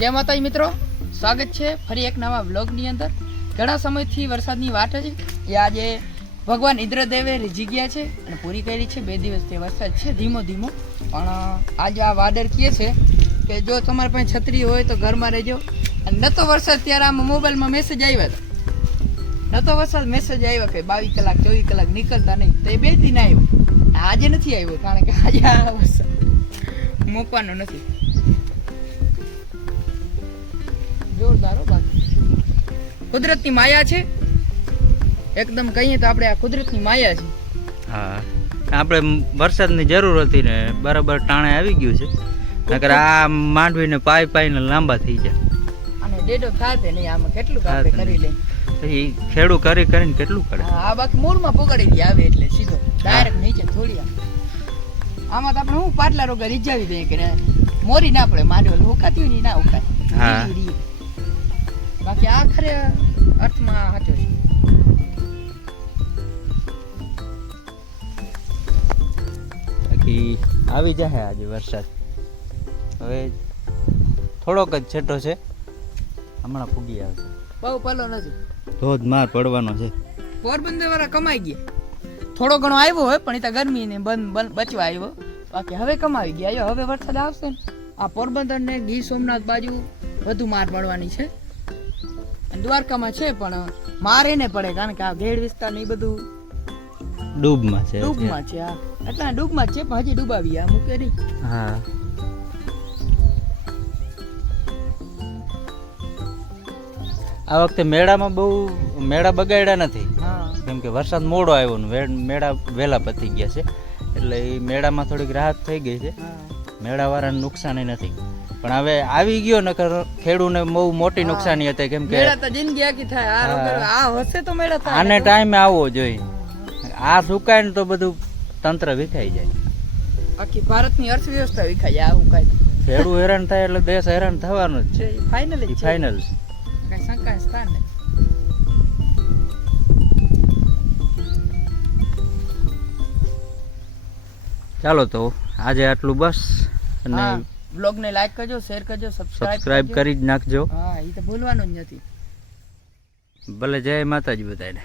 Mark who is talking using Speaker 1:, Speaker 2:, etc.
Speaker 1: જય માતાજી મિત્રો. સ્વાગત છે ફરી એક નવા વ્લોગની અંદર. ઘણા સમયથી વરસાદની વાટ હતી એ આજે ભગવાન ઇન્દ્રદેવે રીઝી ગયા છે અને પૂરી કરી છે. બે દિવસથી વરસાદ છે ધીમો ધીમો. પણ આજે આ વાદળ કહે છે કે જો તમારી પાસે છત્રી હોય તો ઘરમાં રહેજો. અને નતો વરસાદ ત્યારે આમાં મોબાઈલમાં મેસેજ આવ્યા હતા. નતો વરસાદ મેસેજ આવ્યો કે બાવીસ કલાક, ચોવીસ કલાક નીકળતા નહીં. તો એ બે દિન આવ્યો. આજે નથી આવ્યો, કારણ કે આજે આ વરસાદ મૂકવાનો નથી. કુદરતની માયા છે? એકદમ કહીએ તો આપણે આ કુદરતની માયા છે.
Speaker 2: હા. આપણે વરસાદની જરૂર હતી ને બરાબર ટાણે આવી ગયું છે. નકર આ માંડવીને પાઈ પાઈને લાંબા થઈ જાય
Speaker 1: અને ડેડો થાય તે નહીં આમાં કેટલું આપણે કરી લઈએ?
Speaker 2: પછી ખેડૂ કરી કરીને કેટલું કરે?
Speaker 1: આ બાકી મૂળમાં પકડી દે આવે એટલે સીધો. ડાયરેક્ટ નીચે થોડી આમાં તો આપણે હું પાટલા રોગા રીજાવી દઈએ કે મોરી ના પડે માંડવેલ ઉકાતી હોય ને ના હુકાય
Speaker 2: હા.
Speaker 1: બાકી આ ખરે અર્થમાં સાચો છે.
Speaker 2: બાકી આવી જશે આજે વરસાદ. હવે થોડોક જ છેટો છે. હમણાં ફૂગી આવશે.
Speaker 1: બહુ પલો નથી.
Speaker 2: ધોધ માર પડવાનો છે.
Speaker 1: પોરબંદર વાળા કમાઈ ગયા. થોડો ઘણો આવ્યો હોય પણ એ તો ગરમી ને બંધ બચવા આવ્યો. બાકી હવે કમાઈ ગયા. હવે વરસાદ આવશે ને. આ પોરબંદર ને ગીર સોમનાથ બાજુ વધુ માર પડવાની છે. દ્વારકામાં છે પણ મારે ને પડે કારણ કે આ ઘેડ વિસ્તાર ને એ બધું
Speaker 2: ડૂબમાં છે
Speaker 1: ડૂબમાં છે આ એટલા ડૂબમાં છે પણ હજી ડૂબાવી આ મૂકે નહીં.
Speaker 2: હા. આ વખતે મેળામાં બહુ મેળા બગાડ્યા નથી. કેમ કે વરસાદ મોડો આવ્યો ને મેળા વહેલા પતી ગયા છે. એટલે એ મેળામાં થોડીક રાહત થઈ ગઈ છે.
Speaker 1: હા.
Speaker 2: મેળાવાળાને નુકસાની નથી. પણ હવે આવી ગયો નકર ખેડૂને બહુ મોટી નુકસાની હતી કેમ કે
Speaker 1: મેળા તો જિંદગી આખી થાય. આ આ હશે તો મેળા થાય.
Speaker 2: આને ટાઈમે આવવો જોઈએ. આ સુકાય ને તો બધું તંત્ર વિખાઈ જાય.
Speaker 1: આખી ભારતની અર્થવ્યવસ્થા વિખાય આ હું કાંઈ.
Speaker 2: ખેડૂ હેરાન થાય એટલે દેશ હેરાન થવાનું જ
Speaker 1: છે. ફાઇનલ
Speaker 2: ફાઇનલ
Speaker 1: કઈ શંકા સ્થાન
Speaker 2: ચાલો તો આજે આટલું બસ. અને
Speaker 1: હા બ્લોગ ને લાઈક કરજો શેર કરજો.
Speaker 2: સબસ્ક્રાઇબ કરી જ નાખજો.
Speaker 1: હા એ તો ભૂલવાનું જ નથી.
Speaker 2: ભલે જય માતાજી બધાને